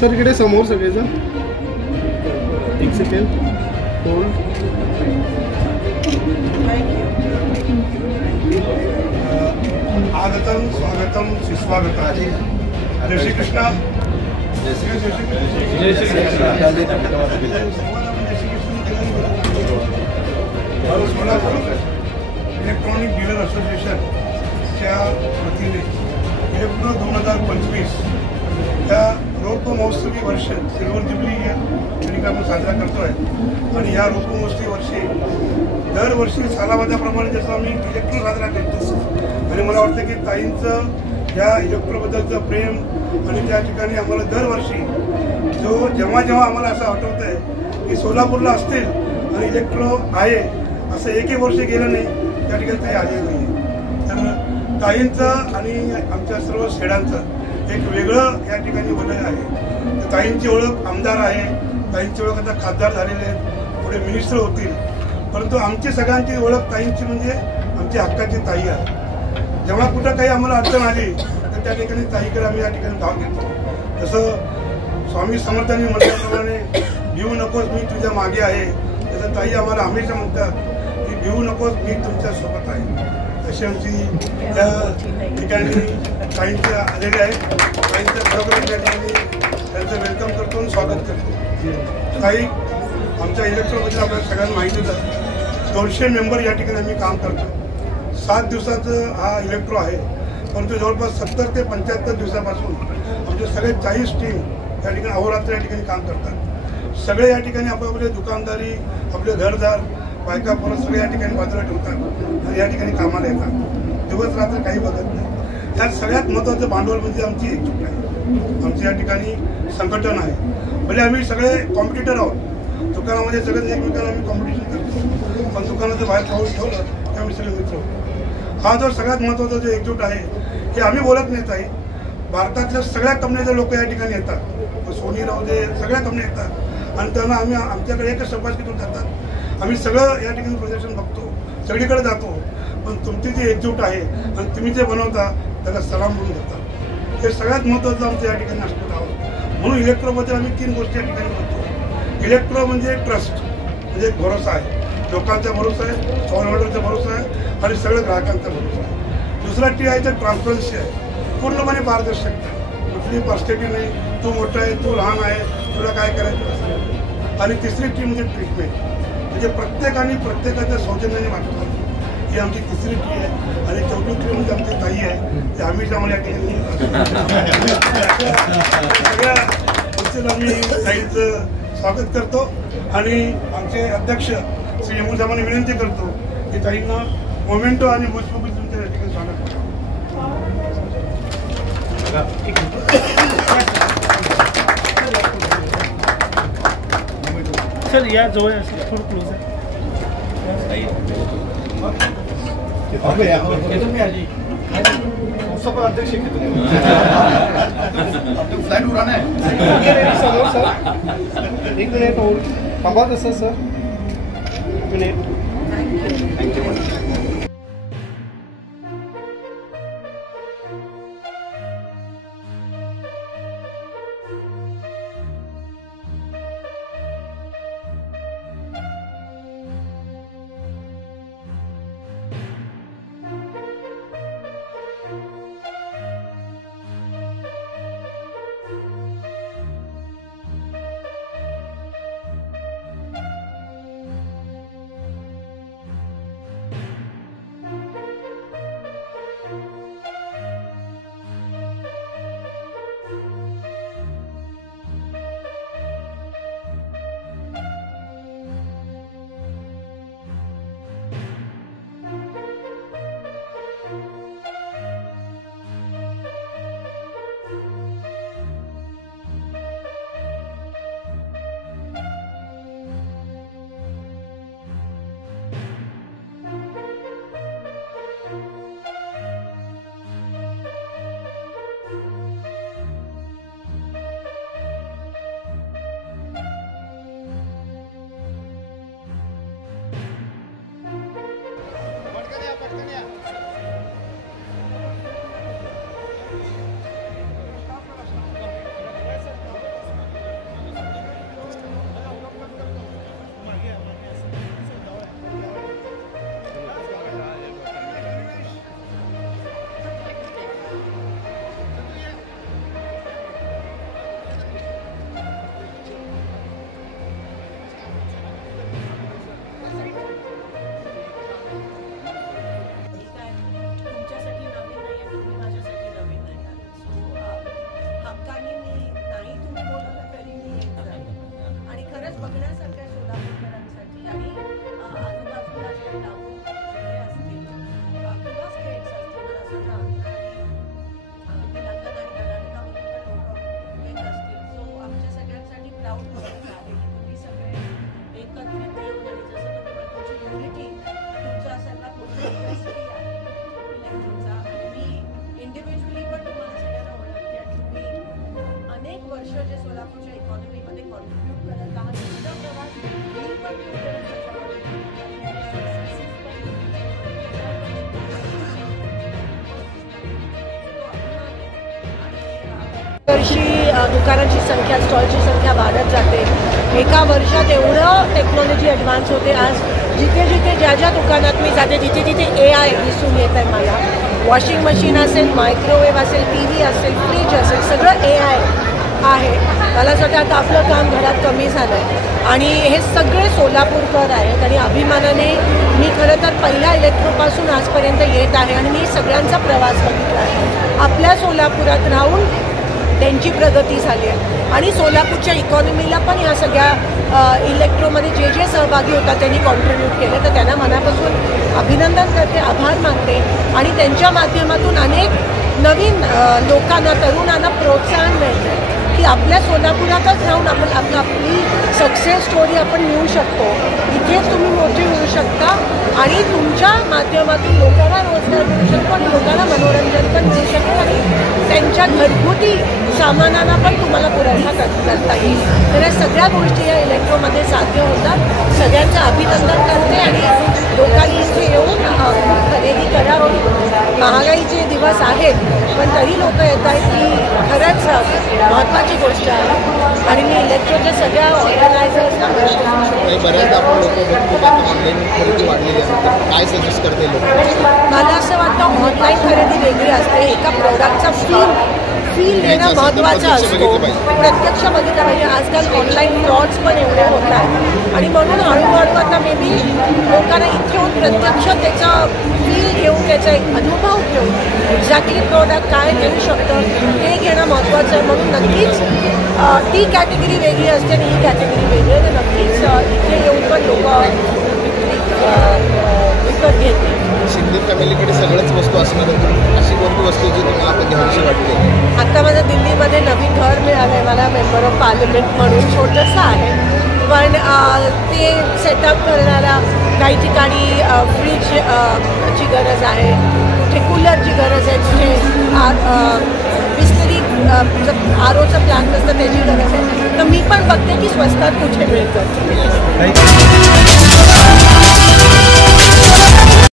Sir इकडे समोर सगळेजण एक सेकंड होल्ड. आगतम स्वागतम सुस्वागतम. जय श्री कृष्ण. सोलापूर इलेक्ट्रॉनिक डीलर असोसिएशनच्या वतीने इलेक्ट्रो 2025 या रोप महोत्सवी वर्ष सिल्वर जुबली या ठिकाणी आपण साजरा करतोय. आणि या रोप महोत्सवी वर्षी दरवर्षी सालाबादाप्रमाणे जसं आम्ही इलेक्ट्रो साजरा करतो आणि मला वाटतं की ताईंचं या इलेक्ट्रोबद्दलचं प्रेम आणि त्या ठिकाणी आम्हाला दरवर्षी जेव्हा आम्हाला असं आठवतं आहे की सोलापूरला असतील आणि इलेक्ट्रो आहे असं एकही वर्ष गेलं नाही त्या ठिकाणी ताई आलेलं नाही. तर ताईंचं आणि आमच्या सर्व शेडांचं एक वेगळं या ठिकाणी वलय आहे. तर ताईंची ओळख आमदार आहे, ताईंची ओळख आता खासदार झालेले आहेत, पुढे मिनिस्टर होतील, परंतु आमची सगळ्यांची ओळख ताईंची म्हणजे आमची हक्काची ताई आहे. जेव्हा कुठं काही आम्हाला अडचण आली तर त्या ठिकाणी ताईकडे आम्ही या ठिकाणी धाव घेतो. तसं स्वामी समर्थांनी म्हटल्याप्रमाणे भिवू नकोस मी तुझ्या मागे आहे, तसं ताई आम्हाला हमेशा म्हणतात की भिवू नकोस मी तुमच्या सोबत आहे. तशी आमची त्या ठिकाणी ताईंचे आलेले आहेत. ताईंच्या बरोबर त्या ठिकाणी त्यांचं वेलकम करतो आणि स्वागत करतो. ताई आमच्या इलेक्ट्रोबद्दल आपल्याला सगळ्यांना माहितीच आहे. 200 मेंबर या ठिकाणी आम्ही काम करतो. 7 दिवसाचं हा इलेक्ट्रो आहे, परंतु जवळपास 70 ते 75 दिवसापासून आमचे सगळे 40 टीम या ठिकाणी अहोरात्र या ठिकाणी काम करतात. सगळे या ठिकाणी आपापले दुकानदारी, आपले घरदार, बायका पोरं सगळे या ठिकाणी बाजूला ठेवतात आणि या ठिकाणी कामाला येतात. दिवस रात्र काही बघत नाही. त्यात सगळ्यात महत्त्वाचं भांडवल म्हणजे आमची एकजूट आहे, आमची या ठिकाणी संघटन आहे. म्हणजे आम्ही सगळे कॉम्पिटिटर आहोत. दुकानामध्ये सगळेच एकमेकांना आम्ही कॉम्पिटिशन करतो, पण दुकानाचं बाहेर पाऊल ठेवलं त्यामुळे सगळे मित्र होतो. हा जो सगळ्यात महत्त्वाचा जो एकजूट आहे हे आम्ही बोलत नाही ताई. भारतातल्या सगळ्या कंपन्याचे लोक या ठिकाणी येतात, सोनी राहू दे, सगळ्या कंपन्या येतात आणि त्यांना आम्ही आमच्याकडे एकच शब्बास घेऊन जातात. आम्ही सगळं या ठिकाणी प्रदर्शन बघतो, सगळीकडे जातो, पण तुमची जी एकजूट आहे आणि तुम्ही जे बनवता त्याला सलाम म्हणून देतात. हे सगळ्यात महत्त्वाचं आमचं या ठिकाणी असतो आहोत. म्हणून इलेक्ट्रोमध्ये आम्ही 3 गोष्टी या ठिकाणी करतो. इलेक्ट्रो म्हणजे ट्रस्ट, म्हणजे एक भरोसा आहे, लोकांचा भरोसा आहे, स्टॉल होल्डरचा भरोसा आहे आणि सगळ्या ग्राहकांचा भरोसा आहे. दुसरा टी आहे तर ट्रान्सपरन्सी आहे, पूर्णपणे पारदर्शकता, कुठली पर्स्पेक्टिव्ह नाही, तू मोठा आहे, तू लहान आहे, तुला काय करायचं असं. आणि तिसरी टी म्हणजे ट्रीटमेंट, म्हणजे प्रत्येकाच्या सौजन्याने वाटतात. ही आमची तिसरी टी आहे. आणि चौथी टी म्हणजे आमची ताई आहे, ते हमेशा आम्हाला या ठिकाणी सगळ्या गोष्टीत आम्ही ताईंचं स्वागत करतो. आणि आमचे अध्यक्ष श्री यमू साहेबांनी विनंती करतो की ताईंना मोमेंटो आणि मुस्फुबी तुमच्या या ठिकाणी स्वागत करतो. सर या जवळ असेल थोडं क्लोज आहे. अध्यक्ष फ्लाइट उड़ाना है. समोर सर 1 मिनिट और थांबा तसं सर 1 मिनिट. थँक्यू. दुकानांची संख्या, स्टॉलची संख्या वाढत जाते. एका वर्षात एवढं टेक्नॉलॉजी ॲडव्हान्स होते. आज जिथे जिथे ज्या ज्या दुकानात मी जाते तिथे तिथे AI दिसून येत आहे मला. वॉशिंग मशीन असेल, मायक्रोवेव्ह असेल, TV असेल, फ्रीज असेल, सगळं AI आहे. मला असं वाटतं आता आपलं काम घरात कमी झालं आहे आणि हे सगळे सोलापूरकर आहेत आणि अभिमानाने मी खरं तर पहिल्या इलेक्ट्रोपासून आजपर्यंत येत आहे आणि मी सगळ्यांचा प्रवास बघितला आहे. आपल्या सोलापुरात राहून त्यांची प्रगती झाली आहे आणि सोलापूरच्या इकॉनॉमीला पण ह्या सगळ्या इलेक्ट्रोमध्ये जे जे सहभागी होतात त्यांनी कॉन्ट्रीब्यूट केलं, तर त्यांना मनापासून अभिनंदन करते, आभार मानते आणि त्यांच्या माध्यमातून अनेक नवीन लोकांना, तरुणांना प्रोत्साहन मिळते की आपल्या सोलापुरातच राहून आपण आपली सक्सेस स्टोरी आपण मिळवू शकतो. इथेच तुम्ही मोठे होऊ शकता आणि तुमच्या माध्यमातून लोकांना रोजगार मिळू शकतो आणि लोकांना मनोरंजन पण मिळू शकतो आणि त्यांच्या घरगुती सामानांना पण तुम्हाला पुरवठा करता येईल. तर या सगळ्या गोष्टी या इलेक्ट्रोमध्ये साध्य होतात. सगळ्यांचं अभिनंदन करते आणि लोकांनी इथे येऊन खरेदी करावी. महागाईचे दिवस आहेत पण तरी लोक येत आहेत, ही खरंच महत्त्वाची गोष्ट आहे आणि मी इलेक्ट्रोच्या सगळ्या ऑर्गनायझर्सना बऱ्याचदा आपण लोक बघतो ऑनलाईन खरेदी वाढलेली आहे, काय सजेस्ट करते लोक? मला असं वाटतं ऑनलाईन खरेदी वेगळी असते. एका प्रोडक्टचा फील देणं महत्त्वाचं असतो. प्रत्यक्ष बघितलं पाहिजे. आजकाल ऑनलाईन फ्रॉड्स पण एवढे होत आहेत आणि म्हणून हळूहळू आता मे बी लोकांना इथे येऊन प्रत्यक्ष त्याचा फील घेऊन, त्याचा एक अनुभव घेऊन एक्झॅक्टली प्रोडक्ट काय देऊ शकतं ते घेणं महत्त्वाचं आहे. म्हणून नक्कीच ती कॅटेगरी वेगळी असते आणि ही कॅटेगरी वेगळी आहे. तर नक्कीच इथे येऊन पण लोक विकत घेते. शिंदे फॅमिलीकडे सगळ्याच वस्तू असणार होती, अशी कोणती वस्तू जी तुम्हाला आता घ्यावीशी वाटते? आता माझं दिल्लीमध्ये नवीन घर मिळालं आहे मला, मेंबर ऑफ पार्लमेंट म्हणून. छोटंसं आहे पण ते सेटअप करणारा काही ठिकाणी फ्रीज ची गरज आहे, कुठे कूलरची गरज आहे, कुठे बिस्लरी ROचं प्लांट असतं त्याची गरज आहे. तर मी पण बघते की स्वस्तात कुठे मिळतं.